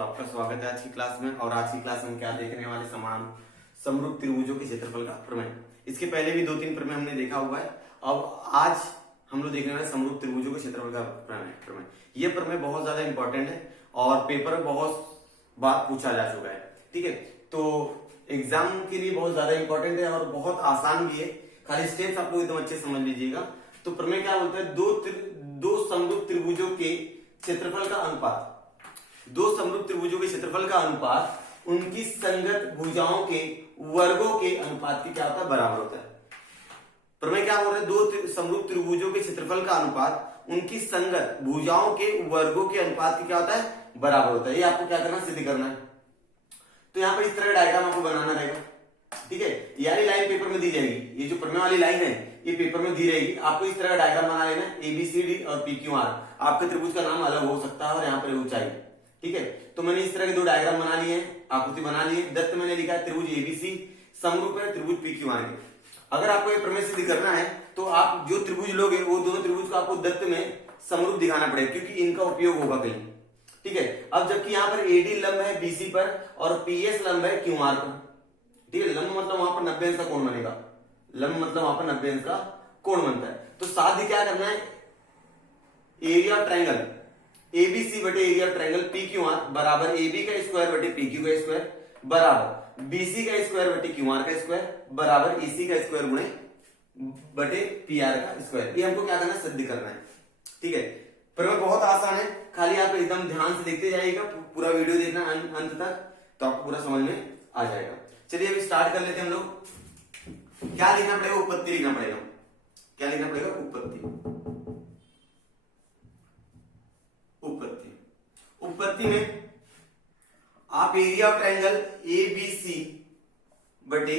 तो आपका स्वागत है आज की क्लास में। और आज की क्लास में क्या देखने वाले, समान समरूप त्रिभुजों के क्षेत्रफल का प्रमेय। इसके पहले भी 2-3 प्रमेय हमने देखा हुआ है। अब आज हम लोग देखने वाले समरूप त्रिभुजों के क्षेत्रफल का प्रमेय। ये प्रमेय बहुत ज्यादा इंपॉर्टेंट है और पेपर में बहुत बार पूछा जा चुका है। ठीक है, तो एग्जाम के लिए बहुत ज्यादा इंपॉर्टेंट है और बहुत आसान भी है। खाली स्टेप्स आप लोग एकदम अच्छे समझ लीजिएगा। तो प्रमेय क्या बोलता है, दो समरूप त्रिभुजों के क्षेत्रफल का अनुपात, दो समरूप त्रिभुजों के क्षेत्रफल का अनुपात उनकी संगत भुजाओं के वर्गों के अनुपात के क्या होता है, बराबर होता है। प्रमेय क्या बोल रहे हैं, दो समरूप त्रिभुजों के क्षेत्रफल का अनुपात उनकी संगत भुजाओं के वर्गों के अनुपात के क्या होता है, बराबर होता है। ये आपको क्या करना, सिद्ध करना है। तो यहाँ पर इस तरह का डायग्राम आपको बनाना रहेगा। ठीक है, यारी लाइन पेपर में दी जाएगी। ये जो प्रमेय वाली लाइन है ये पेपर में दी रहेगी। आपको इस तरह का डायग्राम बना लेना, ABCD और PQR। आपके त्रिभुज का नाम अलग हो सकता है और यहाँ पर ऊंचाई। ठीक है, तो मैंने इस तरह के दो डायग्राम बना लिए हैं, आकृति बना ली है। दत्त मैंने लिखा है त्रिभुज ABC समरूप है त्रिभुज PQR के। अगर आपको ये प्रमेय सिद्ध करना है तो आप जो त्रिभुज लोगे वो दोनों त्रिभुज को आपको दत्त में समरूप दिखाना पड़ेगा, क्योंकि इनका उपयोग होगा कहीं। ठीक है, अब जबकि यहाँ पर AD लंब है BC पर और PS लंब है QR पर। ठीक है, लंब मतलब वहां पर 90 अंश का कोण बनेगा। लंब मतलब वहां पर 90 अंश का कोण बनता है। तो साथ ही क्या करना है, एरिया ट्रायंगल ABC बटे एरिया ट्रायंगल PQR बराबर AB का स्क्वायर बटे PQ का स्क्वायर बराबर BC का स्क्वायर बटे QR का स्क्वायर बराबर EC का स्क्वायर गुणे बटे PR का स्क्वायर। ये हमको क्या करना है, सिद्ध करना है। ठीक है, प्रमेय बहुत आसान है, खाली आप एकदम ध्यान से देखते जाइएगा, पूरा वीडियो देखना अंत तक, तो आपको पूरा समझ में आ जाएगा। चलिए अभी स्टार्ट कर लेते हैं हम लोग। क्या लिखना पड़ेगा, उत्पत्ति लिखना पड़ेगा। क्या लिखना पड़ेगा, उत्पत्ति में आप एरिया ऑफ ट्रायंगल ABC बटे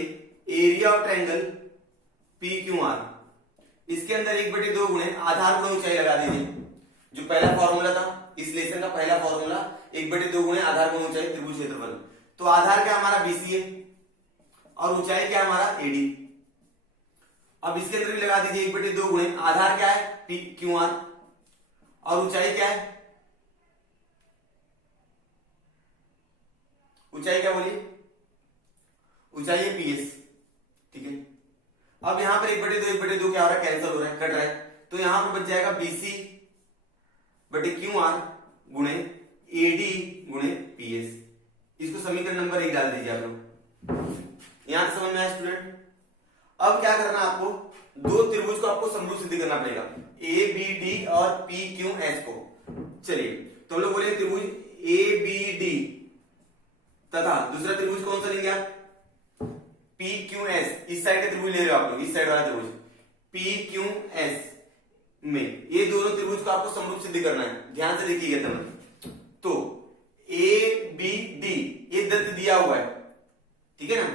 एरिया ऑफ ट्रायंगल PQR, इसके अंदर 1/2 गुणे आधार गुणे ऊंचाई लगा दीजिए। जो पहला फॉर्मूला था इस लेसन का, पहला फॉर्मूला 1/2 गुणे आधार गुणे ऊंचाई त्रिभुज क्षेत्रफल। तो आधार क्या हमारा BC है और ऊंचाई क्या हमारा AD। अब इसके अंदर भी लगा दीजिए 1/2 गुणे आधार क्या है PQR और ऊंचाई क्या है, ऊंचाई क्या बोलिए, ऊंचाई है PS। ठीक है, अब यहां पर 1/2 क्या हो रहा है, कैंसिल हो रहा है, कट रहा है। तो यहां पर बच जाएगा BC बटे QR गुणे AD गुणे PS। इसको समीकरण नंबर 1 डाल दीजिए आप लोग। यहां से समझ में आया स्टूडेंट। अब क्या करना है आपको, दो त्रिभुज को आपको समरूप सिद्ध करना पड़ेगा, ABD और PQS को। चलिए तो हम लोग बोले त्रिभुज ABD तथा दूसरा त्रिभुज कौन सा लेंगे आप, PQS। इस साइड का त्रिभुज ले रहे हो आप लोग, इस साइड वाला त्रिभुज PQS में ये दोनों त्रिभुज को आपको समरूप सिद्ध करना है। ध्यान से देखिएगा तब। तो ABD ये दत्त दिया हुआ है, ठीक है ना,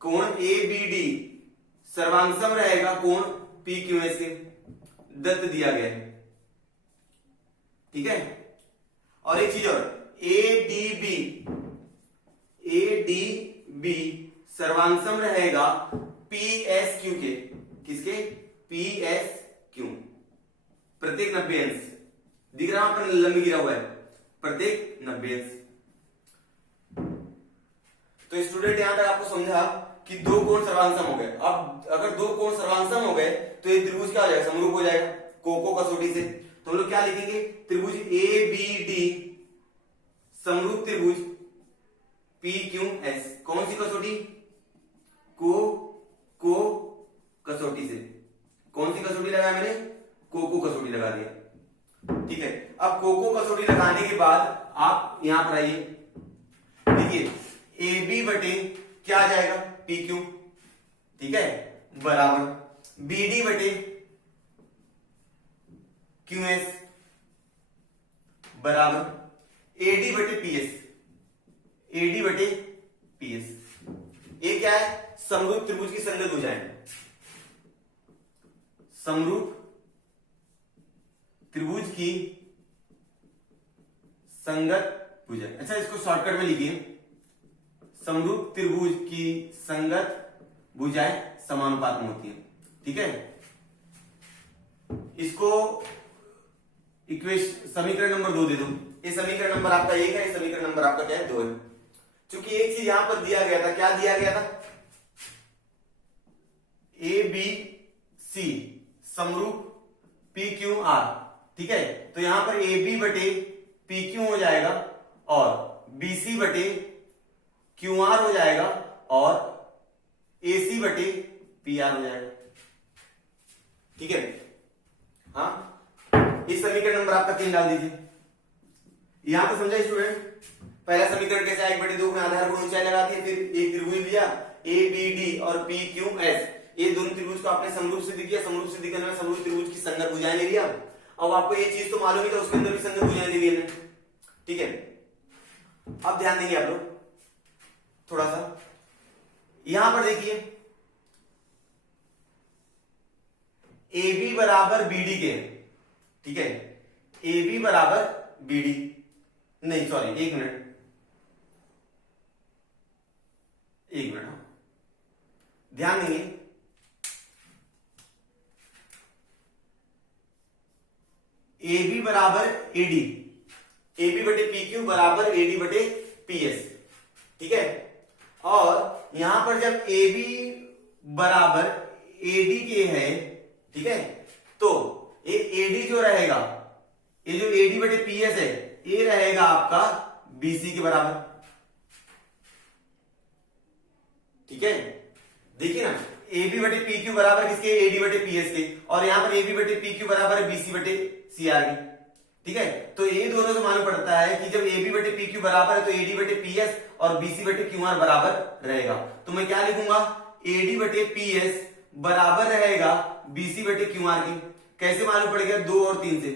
कोण ABD सर्वांगसम रहेगा कोण PQS के, दत्त दिया गया है। ठीक है, और एक चीज और, ADB सर्वांगसम रहेगा PSQ के, किसके, PSQ, प्रत्येक 90 अंश। दिख रहा है पर लंब गिरा हुआ है, प्रत्येक 90 अंश। तो स्टूडेंट यहां तक आपको समझा कि दो कोण सर्वांगसम हो गए। अब अगर दो कोण सर्वांगसम हो गए तो ये त्रिभुज क्या हो जाएगा, समरूप हो जाएगा कोको कसौटी से। तो हम लोग क्या लिखेंगे, त्रिभुज ABD समरूप त्रिभुज PQS। कौन सी कसौटी, को कसौटी से। कौन सी कसौटी लगाया मैंने, कोको कसौटी लगा दिया। ठीक है, अब कोको कसौटी लगाने के बाद आप यहां पर आइए, देखिए AB बटे क्या आ जाएगा PQ। ठीक है, बराबर BD बटे QS बराबर AD बटे PS। AD बटे PS ये क्या है, समरूप त्रिभुज की संगत भुजाएं। समरूप त्रिभुज की संगत भुजाएं। अच्छा, इसको शॉर्टकट में लिखिए, समरूप त्रिभुज की संगत भुजाएं समानुपात में होती है। ठीक है, इसको समीकरण नंबर 2 दे दो। ये समीकरण नंबर आपका 1 है, ये समीकरण नंबर आपका क्या है 2 है। क्योंकि एक चीज यहां पर दिया गया था, क्या दिया गया था, ए बी सी समरूप पी क्यू आर, ठीक है। तो यहां पर ए बी बटे पी क्यू हो जाएगा और बी सी बटे क्यू आर हो जाएगा और ए सी बटे पी आर हो जाएगा, ठीक है। हाँ, इस समीकरण नंबर आपका 3 डाल दीजिए। यहां पर समझा स्टूडेंट, पहला समीकरण कैसे आया, 1/2 में आधार गुण ऊंचाई लगा दी, फिर एक त्रिभुज लिया ए बी डी और पी क्यू एस, ये दोनों त्रिभुज को आपने समरूप सिद्ध किया, समरूप सिद्ध करने में समरूप त्रिभुज की संगत भुजाएं ले लिया। अब आपको ये चीज तो मालूम ही था, उसके अंदर भी संगत भुजाएं ले ली, ठीक है। अब ध्यान देंगे आप लोग थोड़ा सा, यहां पर देखिए ए बी बराबर बी डी के, ठीक है। ए बी बराबर बी डी, नहीं सॉरी, एक मिनट, ध्यान देंगे। ए बी बराबर ए डी, ए बी बटे पी क्यू बराबर ए डी बटे पी एस, ठीक है। और यहां पर जब ए बी बराबर ए डी के है, ठीक है, तो ये ए डी जो रहेगा, ये जो ए डी बटे पी एस है, ये रहेगा आपका बीसी के बराबर, ठीक है। देखिए ना, ए बी बटे पी क्यू बराबर किसके, ए डी बटे पी एस के, और यहां पर ए बी बटे पी क्यू बराबर है बीसी बटे सी आर की, ठीक है। तो ये दोनों से मालूम पड़ता है कि जब ए बी बटे पी क्यू बराबर है तो ए डी बटे पी एस और बीसी बटे क्यू आर बराबर रहेगा। तो मैं क्या लिखूंगा, ए डी बटे पी एस बराबर रहेगा बीसी बटे क्यू आर की। कैसे मालूम पड़ेगा, 2 और 3 से,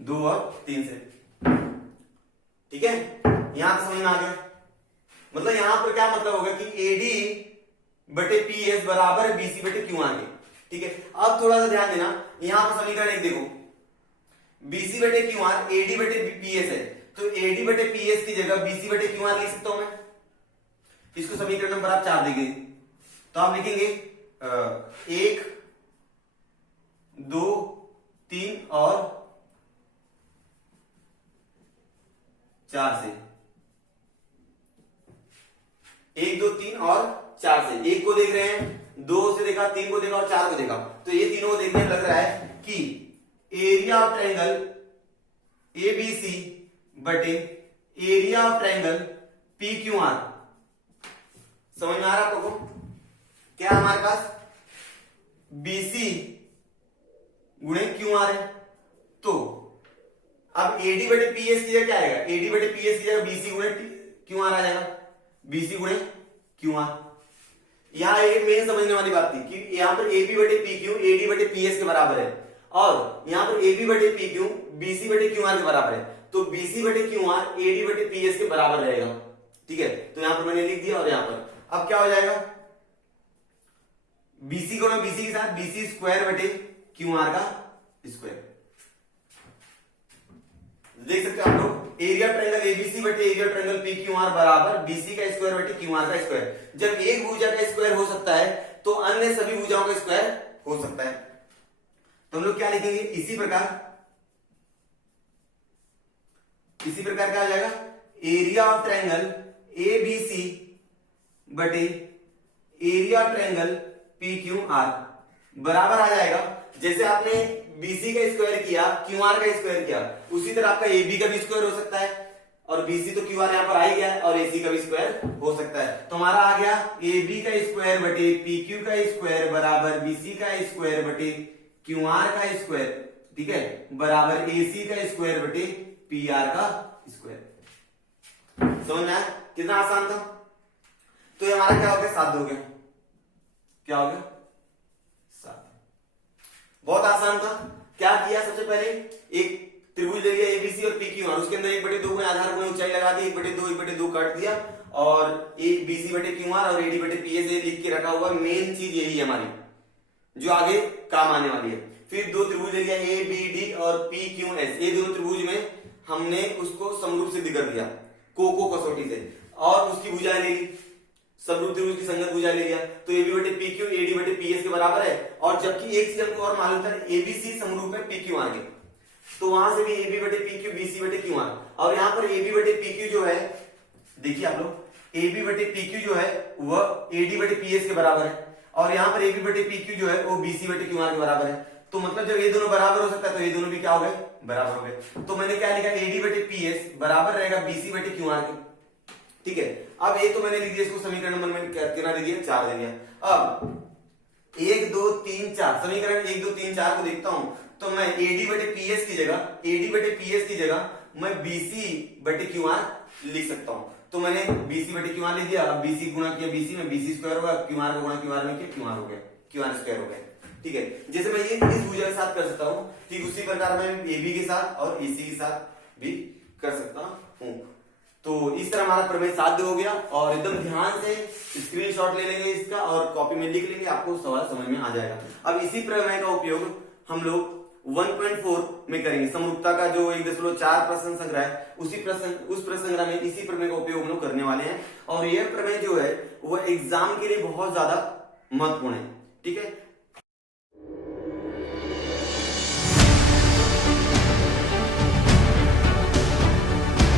2 और 3 से, ठीक है। यहां तो समझ में आ गया, मतलब यहां पर क्या मतलब होगा कि एडी बटे पी एस बराबर बीसी बटे क्यू आर के, ठीक है। अब थोड़ा सा ध्यान देना, यहां पर समीकरण एक देखो, बीसी बटे क्यू आर एडी बटे पी एस है, तो एडी बटे पी एस की जगह बीसी बटे क्यू आर लिख सकता हूं मैं। इसको समीकरण नंबर आप 4 देंगे तो आप लिखेंगे 1 2 3 और 4 से, 1 2 3 और 4 से, 1 को देख रहे हैं, 2 से देखा, 3 को देखा और 4 को देखा, तो ये तीनों को देखने में लग रहा है कि एरिया ऑफ ट्रायंगल एबीसी बटे area of triangle P Q R, समझ में आ रहा है आपको। क्या हमारे पास बीसी गुणे क्यू आर है, तो अब एडी बटे पी एस की जगह क्या आएगा, एडी बटे पी एस की जगह बीसी गुणे क्यू आर आ जाएगा, बीसी गुणे क्यू आर। यहां एक मेन समझने वाली बात थी कि यहां पर एबी बटे पी क्यू एडी बटे पी एस के बराबर है, और यहां पर एबी बटे पी क्यू बीसी बटे क्यू आर के बराबर है, तो बीसी बटे क्यू आर एडी बटे पी एस के बराबर रहेगा, ठीक है। तो यहां पर मैंने लिख दिया, और यहां पर अब क्या हो जाएगा, बीसी को ना बीसी के साथ बीसी स्क्वायर बटे क्यू आर का स्क्वायर, देख सकते हो आप लोग, एरिया ट्रायंगल एबीसी बटे area triangle P Q R बराबर बीसी का स्क्वायर बटे क्यू आर का स्क्वायर। जब एक भुजा का स्क्वायर हो सकता है तो अन्य सभी भुजाओं का स्क्वायर हो सकता है, तो हम लोग क्या लिखेंगे, इसी प्रकार क्या हो जाएगा, एरिया ऑफ ट्रायंगल एबीसी बटे area of triangle P Q R बराबर आ जाएगा, जैसे आपने बीसी का स्क्वायर किया क्यू आर का स्क्वायर किया, उसी तरह आपका एबी का भी स्क्वायर हो सकता है, और बीसी तो क्यू आर यहां पर आ ही गया है, और एसी का भी स्क्वायर हो सकता है। तो हमारा आ गया एबी का स्क्वायर बटे पी क्यू का स्क्वायर बराबर बीसी का स्क्वायर बटे क्यू आर का स्क्वायर, ठीक है, बराबर एसी का स्क्वायर बटे पी आर का स्क्वायर। समझ में आया, कितना आसान था। तो ये हमारा क्या हो गया, 7 हो गया, क्या हो गया, 7। बहुत आसान था। क्या किया, सबसे पहले एक त्रिभुज ले लिया एबीसी और पी क्यू आर, उसके अंदर 1/2 में आधार को ऊंचाई लगा दी, 1/2 काट दिया, और ए बीसी बटे क्यू आर और एडी बटे पी एस लिख के रखा हुआ। मेन चीज यही है हमारी, जो आगे काम आने वाली है। फिर 2 त्रिभुज ले लिया ए बी डी और पी क्यू एस, ये दोनों त्रिभुज में हमने उसको समरूप सिद्ध कर दिया कोको कसौटी से, और उसकी भुजाएं ले ली। समरूप त्रिभुज की संगत भुजा ले लिया तो AB बटे PQ AD बटे PS के बराबर है, और जबकि एक चीज हमको और मालूम था ABC समरूप है PQR के, तो वहां से भी AB बटे PQ BC बटे QR, और यहाँ पर AB बटे PQ जो है, देखिए आप लोग AB बटे PQ जो है वह AD बटे PS के बराबर है, और यहाँ पर AB बटे PQ जो है वो BC बटे QR के बराबर है। तो मतलब जब ये दोनों बराबर हो सकता है तो ये दोनों भी क्या हो गए, बराबर हो गए। तो मैंने क्या लिखा, AD बटे PS बराबर रहेगा BC बटे QR के, ठीक है। अब ये तो मैंने लिख दिया, इसको समीकरण नंबर में कितना दे दिया, 4 दे दिया। अब 1 2 3 4 समीकरण 1 2 3 4 को देखता हूं तो मैं AD बटे PS की जगह मैं BC बटे QR लिख सकता हूं। तो मैंने BC बटे QR लिख दिया। अब BC गुणा किया BC में, BC स्क्वायर होगा, QR का गुणा QR में किया, QR हो गया, QR स्क्वायर हो गया, ठीक है। जैसे मैं ये इस भुजा के साथ कर सकता हूं, ठीक उसी प्रकार मैं AB के साथ और AC के साथ भी कर सकता हूं। तो इस तरह हमारा प्रमेय साध्य हो गया, और एकदम ध्यान से स्क्रीनशॉट ले लेंगे इसका और कॉपी में लिख लेंगे, आपको सवाल समझ में आ जाएगा। अब इसी प्रमेय का उपयोग हम लोग 1.4 में करेंगे। समरूपता का जो 1.4 प्रश्न संग्रह है उस प्रश्न संग्रह में इसी प्रमेय का उपयोग हम लोग करने वाले हैं, और यह प्रमेय जो है वो एग्जाम के लिए बहुत ज्यादा महत्वपूर्ण है, ठीक है।